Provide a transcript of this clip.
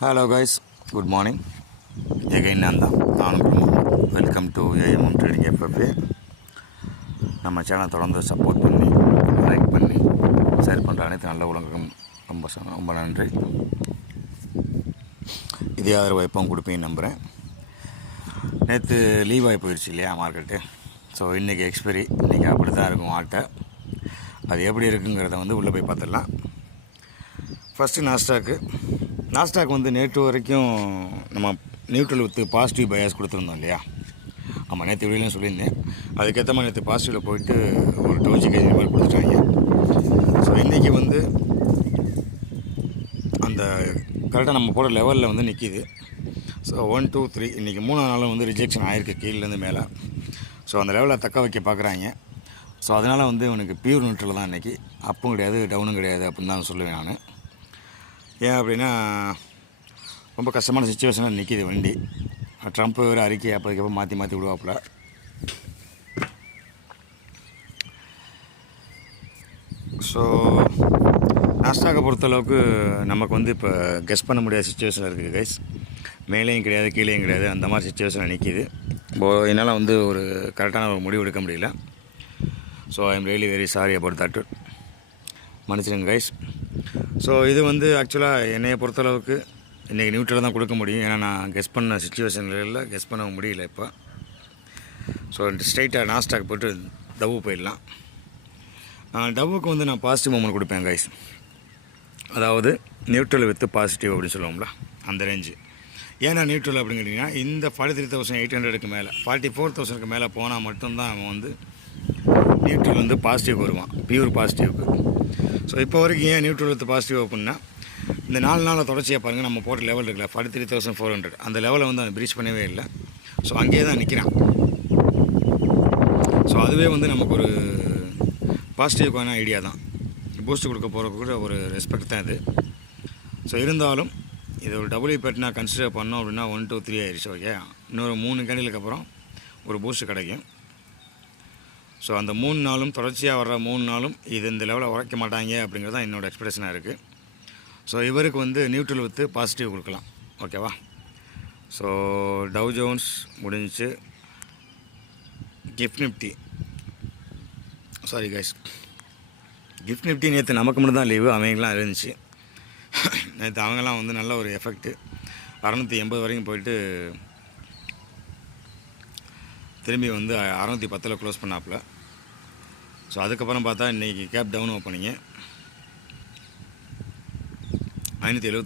Hello guys good morning again நான் தான் நானும் குடும்பம் welcome to AMM trading FFA நம்ம சேனல் தொடர்ந்து சப்போர்ட் பண்ணி லைக் பண்ணி ஷேர் பண்ணுற அனைத்து நல்ல உலகம் ரொம்ப ச- ரொம்ப நன்றி. இதே ஆதரவு எப்பவும் கொடுப்பீங்கன்னு நம்புகிறேன் நேற்று லீவ் ஆகி போயிடுச்சு இல்லையா மார்க்கெட்டு ஸோ இன்றைக்கி எக்ஸ்பைரி இன்றைக்கி அப்படி தான் இருக்கும் ஆட்டை அது எப்படி இருக்குங்கிறத வந்து உள்ளே போய் பார்த்துடலாம். ஃபஸ்ட்டு நாஸ்டாக்கு நாஸ்டாக் வந்து நேற்று வரைக்கும் நம்ம நியூட்ரல் வித்து பாசிட்டிவ் பயாஸ் கொடுத்துருந்தோம் இல்லையா? ஆமாம் நேற்று வெளியிலும் சொல்லியிருந்தேன். அதுக்கேற்ற மாதிரி நேற்று பாசிட்டிவில் போயிட்டு ஒரு டோஜி கேஜி மாதிரி கொடுத்துட்டாங்க. ஸோ இன்றைக்கி வந்து அந்த கரெக்டாக நம்ம போகிற லெவலில் வந்து நிற்கிது ஸோ ஒன் டூ த்ரீ இன்றைக்கி மூணாவது நாளும் வந்து ரிஜெக்ஷன் ஆயிருக்கு கீழேருந்து மேலே. ஸோ அந்த லெவலில் தக்க வைக்க பார்க்குறாங்க ஸோ அதனால் வந்து இவனுக்கு பியூர் நியூட்ரல் தான் இன்றைக்கி அப்பும் கிடையாது டவுனும் கிடையாது அப்படின்னு தான் சொல்லுவேன் நான். ஏன் அப்படின்னா ரொம்ப கஷ்டமான சுச்சுவேஷனில் நிற்கிது வண்டி. ட்ரம்ப் ஒரு அறிக்கை அப்போதைக்கப்போ மாற்றி மாற்றி விடுவாப்புல. ஸோ நாஸ்டாக்கை பொறுத்தளவுக்கு நமக்கு வந்து இப்போ கெஸ் பண்ண முடியாத சுச்சுவேஷனில் இருக்குது கைஸ் மேலேயும் கிடையாது கீழேயும் கிடையாது. அந்த மாதிரி சுச்சுவேஷனில் நிற்கிது இப்போ என்னால் வந்து ஒரு கரெக்டான ஒரு முடிவு எடுக்க முடியல. So I am really very sorry about that மன்னிச்சிடுங்க கைஸ் ஸோ இது வந்து ஆக்சுவலாக என்னையை பொறுத்தளவுக்கு இன்றைக்கி நியூட்ரல் தான் கொடுக்க முடியும். ஏன்னா நான் கெஸ் பண்ண சுச்சுவேஷனில் கெஸ் பண்ண முடியல இப்போ. ஸோ ஸ்ட்ரைட்டாக நாஸ்டாக் போட்டு டவ்வு போயிடலாம். டவ்வுக்கு வந்து நான் பாசிட்டிவ் மூமெண்ட் கொடுப்பேன் கைஸ் அதாவது நியூட்ரல் வித் பாசிட்டிவ் அப்படின்னு சொல்லுவோம்ல அந்த ரேஞ்சு ஏன்னா நியூட்ரல் அப்படின்னு கேட்டிங்கன்னா இந்த ஃபார்ட்டி த்ரீ தௌசண்ட் எயிட் ஹண்ட்ரடுக்கு மேலே ஃபார்ட்டி ஃபோர் தௌசண்ட்க்கு மேலே போனால் மட்டும்தான் அவன் வந்து நியூட்ரல் வந்து பாசிட்டிவ் வருவான். பியூர் பாசிட்டிவ்க்கு ஸோ இப்போ வரைக்கும் ஏன் நியூட்ரல் வித் பாசிட்டிவ் அப்படின்னா இந்த நாலு நாளில் தொடர்ச்சியாக பாருங்கள் நம்ம போட்ட லெவல் இருக்குல்ல forty three thousand four hundred அந்த லெவலை வந்து அவன் பிரீச் பண்ணவே இல்லை. ஸோ அங்கேயே தான் நிற்கிறான் ஸோ அதுவே வந்து நமக்கு ஒரு பாசிட்டிவ்க்கான ஐடியா தான். பூஸ்ட் கொடுக்க போகிற கூட ஒரு ரெஸ்பெக்ட் தான் இது. ஸோ இருந்தாலும் இது ஒரு டபுள்யூ பேட்னா கன்சிடர் பண்ணோம் அப்படின்னா ஒன் டூ த்ரீ ஆயிடுச்சு ஓகே இன்னொரு மூணு கேண்டிலுக்கு அப்புறம் ஒரு பூஸ்ட் கிடைக்கும். ஸோ அந்த மூணு நாளும் தொடர்ச்சியாக வர்ற மூணு நாளும் இது இந்த லெவலில் உரைக்க மாட்டாங்க அப்படிங்கிறது தான் என்னோடய எக்ஸ்பெக்டேஷனாக இருக்குது ஸோ இவருக்கு வந்து நியூட்ரல் வித்து பாசிட்டிவ் கொடுக்கலாம். ஓகேவா ஸோ டவ் ஜோன்ஸ் முடிஞ்சிச்சு. GIFT Nifty sorry guys GIFT Nifty நேற்று நமக்கு மட்டும் தான் லீவு அவங்களாம் இருந்துச்சு. நேற்று அவங்களாம் வந்து நல்ல ஒரு எஃபெக்ட்டு அறநூற்றி எண்பது வரைக்கும் போயிட்டு திரும்பி வந்து அறநூற்றி பத்தில் க்ளோஸ் பண்ணாப்புல. ஸோ அதுக்கப்புறம் பார்த்தா இன்றைக்கி கேப் டவுன் ஓப்பனிங்க ஐநூற்றி எழுபத்தஞ்சி